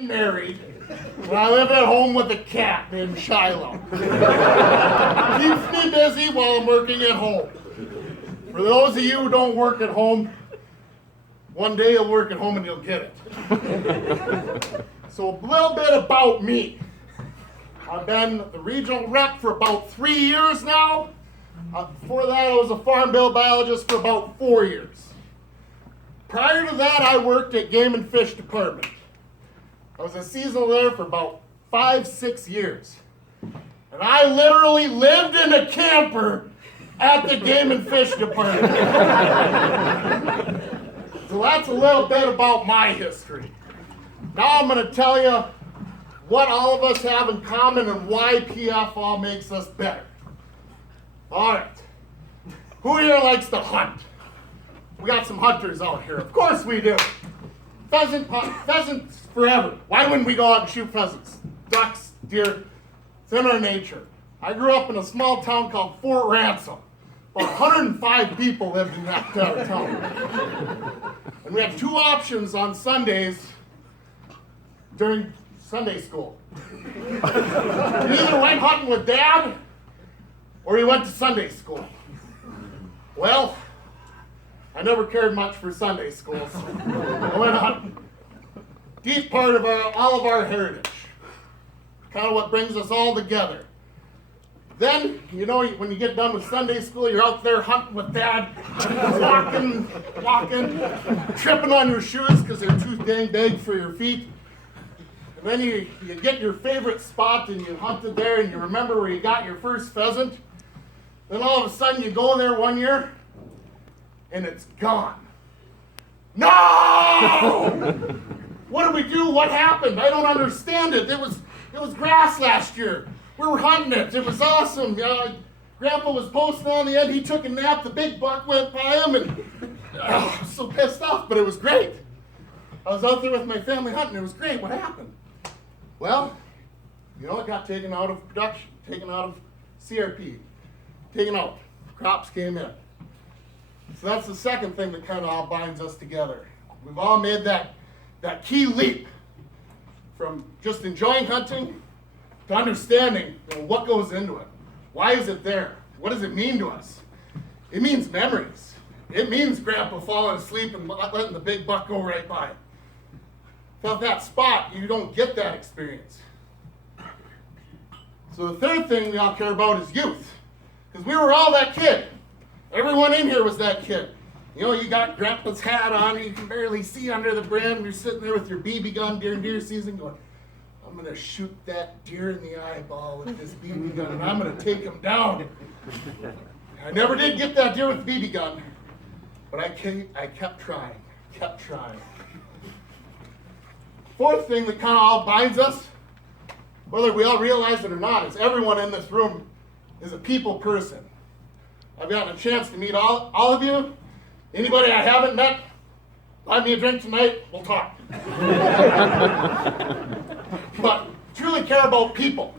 married, and I live at home with a cat named Shiloh. Keeps me busy while I'm working at home. For those of you who don't work at home, one day you'll work at home and you'll get it. So a little bit about me. I've been the regional rep for about 3 years now. Before that, I was a farm bill biologist for about 4 years. Prior to that, I worked at Game and Fish Department. I was a seasonal there for about 5-6 years. And I literally lived in a camper at the Game and Fish Department. So that's a little bit about my history. Now I'm going to tell you what all of us have in common and why PFL makes us better. All right. Who here likes to hunt? We got some hunters out here. Of course we do. Pheasants forever. Why wouldn't we go out and shoot pheasants? Ducks, deer. It's in our nature. I grew up in a small town called Fort Ransom. About 105 people lived in that town. And we had two options on Sundays during Sunday school. You either went hunting with Dad or you went to Sunday school. Well, I never cared much for Sunday school, so I went hunting. Deep part of all of our heritage. Kind of what brings us all together. Then, you know, when you get done with Sunday school, you're out there hunting with Dad, walking, tripping on your shoes because they're too dang big for your feet. And then you get your favorite spot and you hunted there and you remember where you got your first pheasant. Then all of a sudden you go there one year and it's gone. No! What did we do? What happened? I don't understand it. It was grass last year. We were hunting it. It was awesome. Grandpa was posting on the end. He took a nap. The big buck went by him, and I was so pissed off, but it was great. I was out there with my family hunting. It was great. What happened? Well, you know, it got taken out of production, taken out of CRP, taken out. Crops came in. So that's the second thing that kind of all binds us together. We've all made that key leap from just enjoying hunting to understanding, you know, what goes into it. Why is it there? What does it mean to us? It means memories. It means Grandpa falling asleep and letting the big buck go right by. Without that spot, you don't get that experience. So the third thing we all care about is youth. Because we were all that kid. Everyone in here was that kid. You know, you got Grandpa's hat on, you can barely see under the brim, you're sitting there with your BB gun during deer season going, I'm going to shoot that deer in the eyeball with this BB gun, and I'm going to take him down. I never did get that deer with the BB gun, but I kept trying. Fourth thing that kind of all binds us, whether we all realize it or not, is everyone in this room is a people person. I've gotten a chance to meet all of you. Anybody I haven't met, buy me a drink tonight, we'll talk. But truly care about people.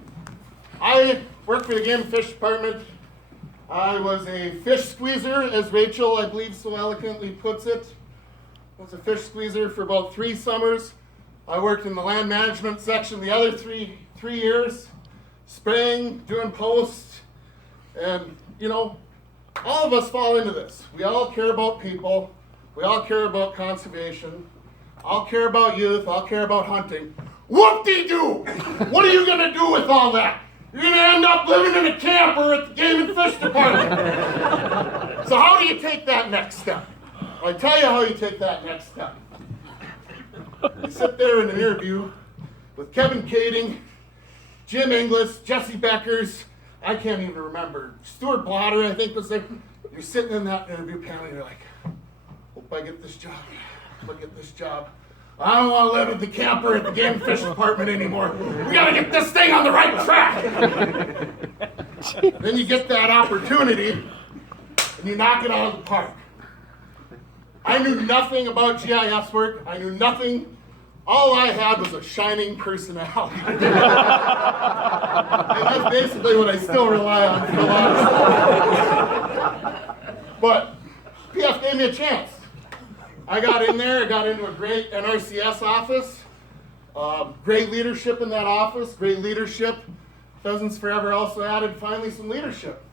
I work for the Game and Fish Department. I was a fish squeezer, as Rachel, I believe, so eloquently puts it. I was a fish squeezer for about 3 summers. I worked in the land management section the other three years, spraying, doing posts, and, you know, all of us fall into this. We all care about people. We all care about conservation. All care about youth. All care about hunting. Whoop-de-doo! What are you going to do with all that? You're going to end up living in a camper at the Game and Fish Department. So how do you take that next step? I'll tell you how you take that next step. You sit there in an interview with Kevin Kading, Jim Inglis, Jesse Beckers, I can't even remember, Stuart Blotter, I think, was there. You're sitting in that interview panel and you're like, hope I get this job. Hope I get this job. I don't want to live at the camper at the Game and Fish Department anymore. We got to get this thing on the right track. Then you get that opportunity and you knock it out of the park. I knew nothing about GIS work. I knew nothing. All I had was a shining personality. And that's basically what I still rely on for a lot of stuff. But PF gave me a chance. I got in there, I got into a great NRCS office. Great leadership in that office, great leadership. Pheasants Forever also added finally some leadership.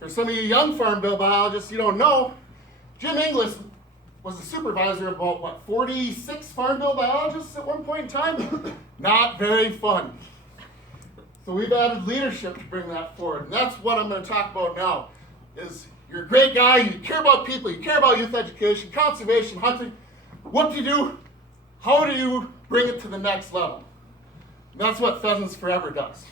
For some of you young Farm Bill biologists, you don't know, Jim Inglis was the supervisor of about, 46 Farm Bill biologists at one point in time? Not very fun. So we've added leadership to bring that forward. And that's what I'm going to talk about now, is you're a great guy, you care about people, you care about youth education, conservation, hunting. What do you do? How do you bring it to the next level? And that's what Pheasants Forever does.